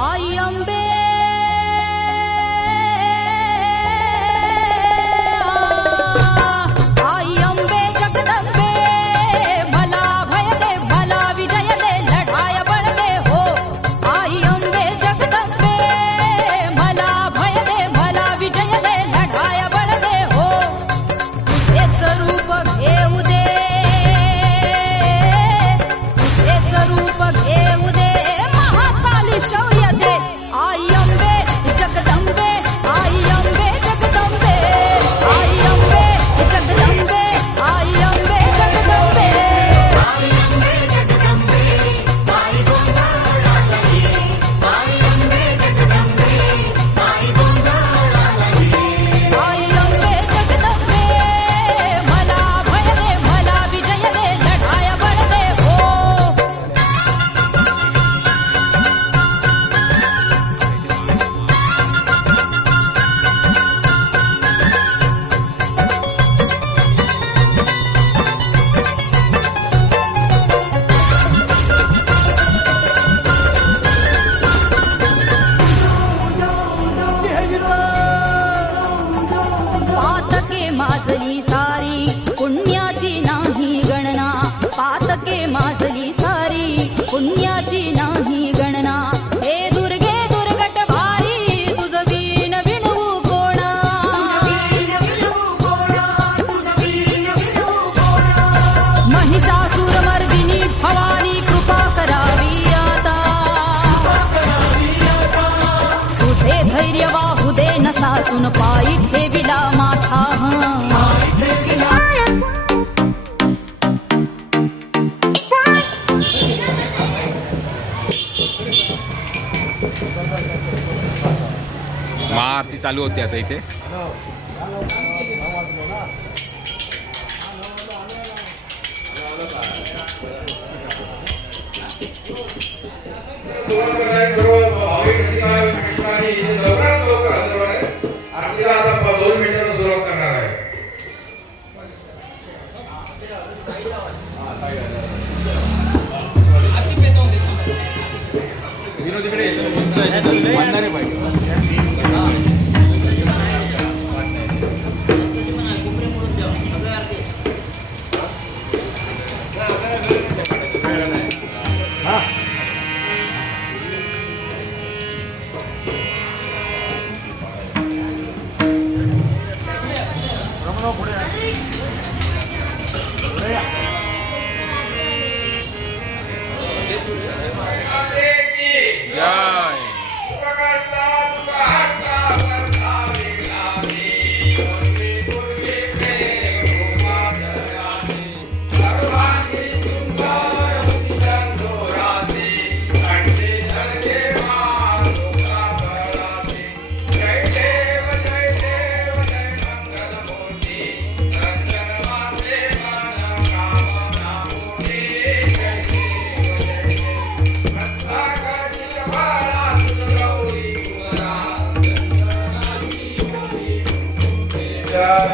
I am. माजली सारी पुण्याची नाही गणना. पातके माजली सारी पुण्याची नाही गणना. हे दुर्गे दुर्गट भारी तुझ वीण कोणा. कोणा महिषासुरमर्दिनी भवानी कृपा करावी आता. तुझे धैर्य वाहू दे न पायी महाआरती चालू होती आता इथे. सर्व भाविक Yeah.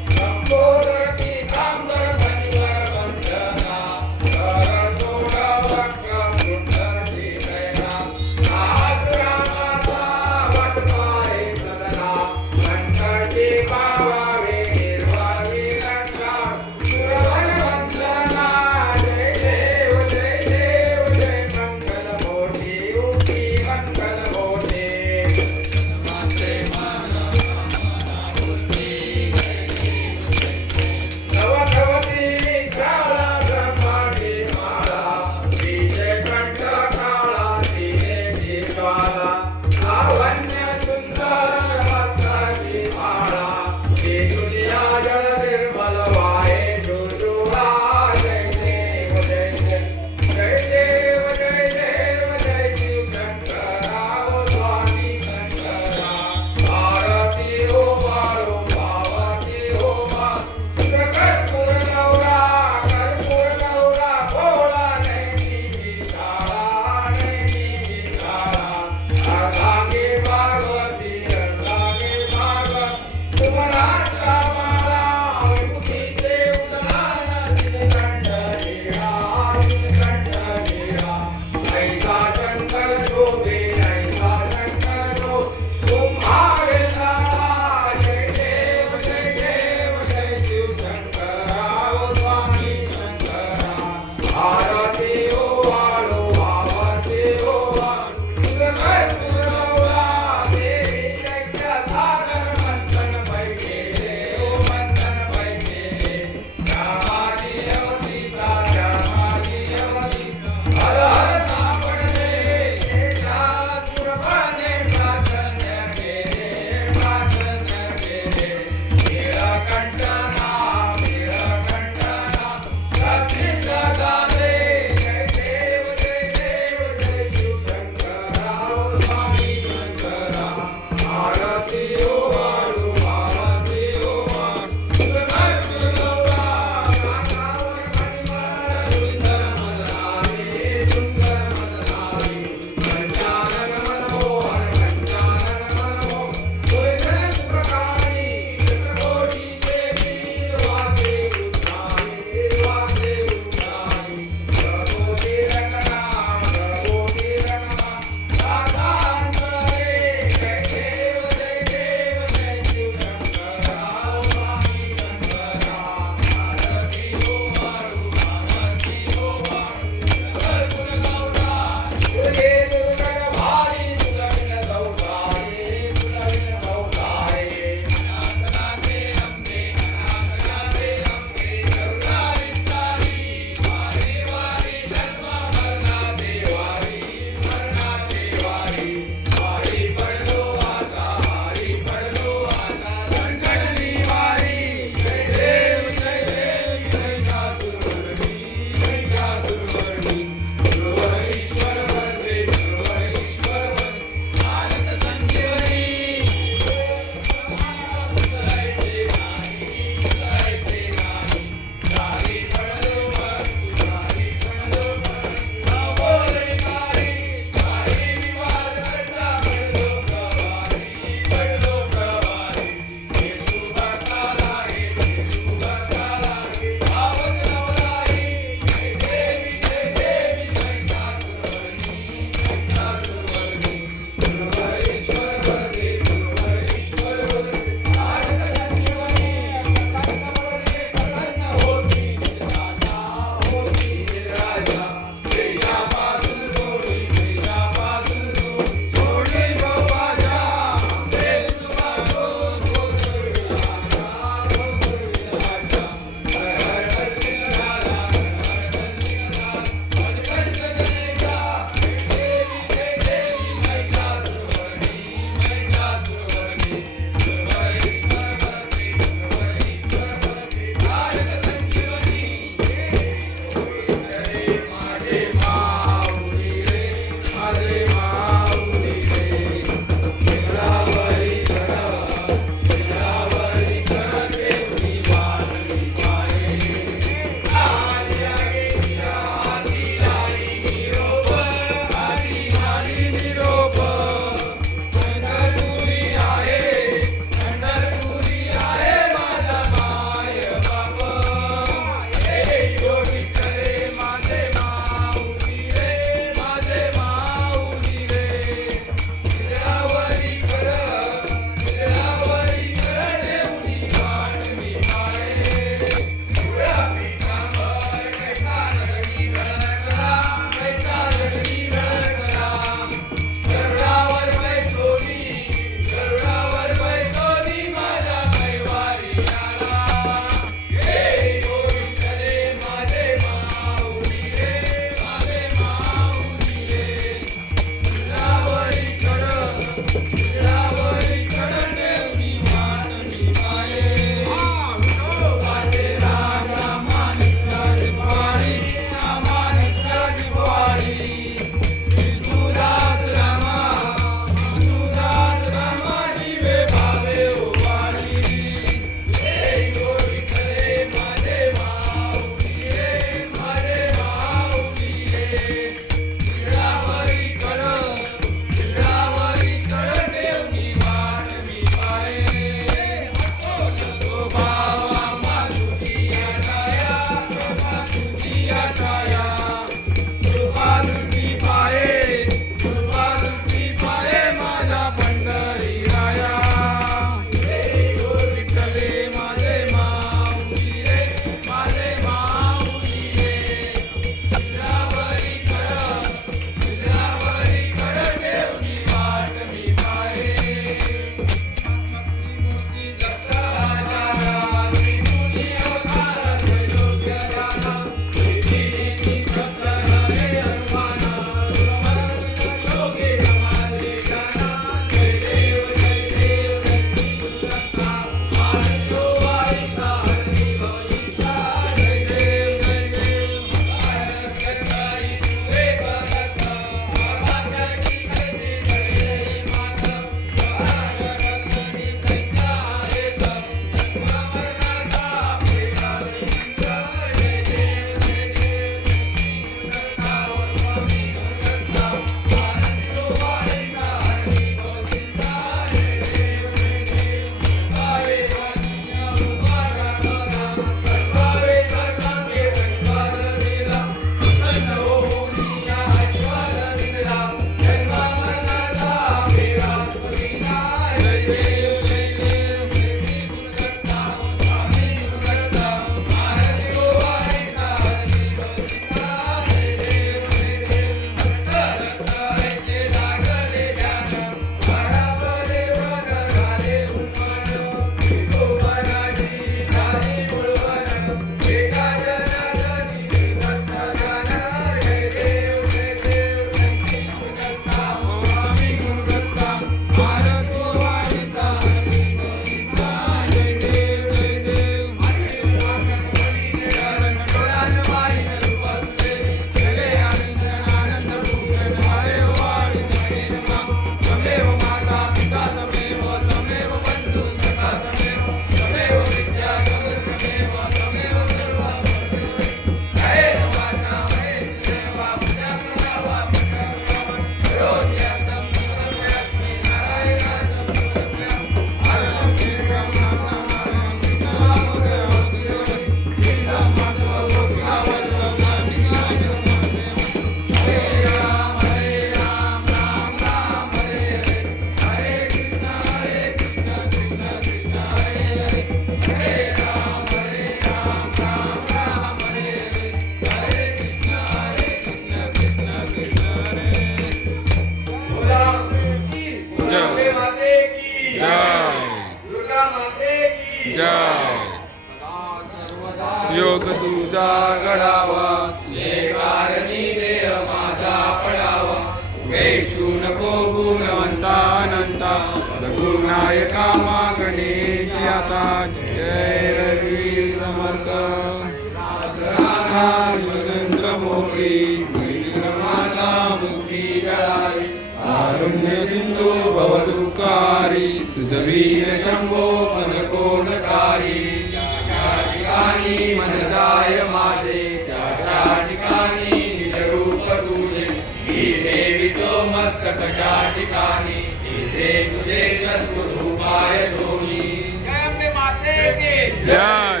भवदुःखारी तुझ वीर शंभो पदकोणकारी त्या ठिकाणी मन जाय माझे त्या त्या ठिकाणी निज रूप तुझे मी ठेवितो मस्तक त्या ठिकाणी इथे तुझे सद्गुरु पाय धोनी जय माते की। जय।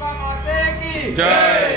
माते की। जय।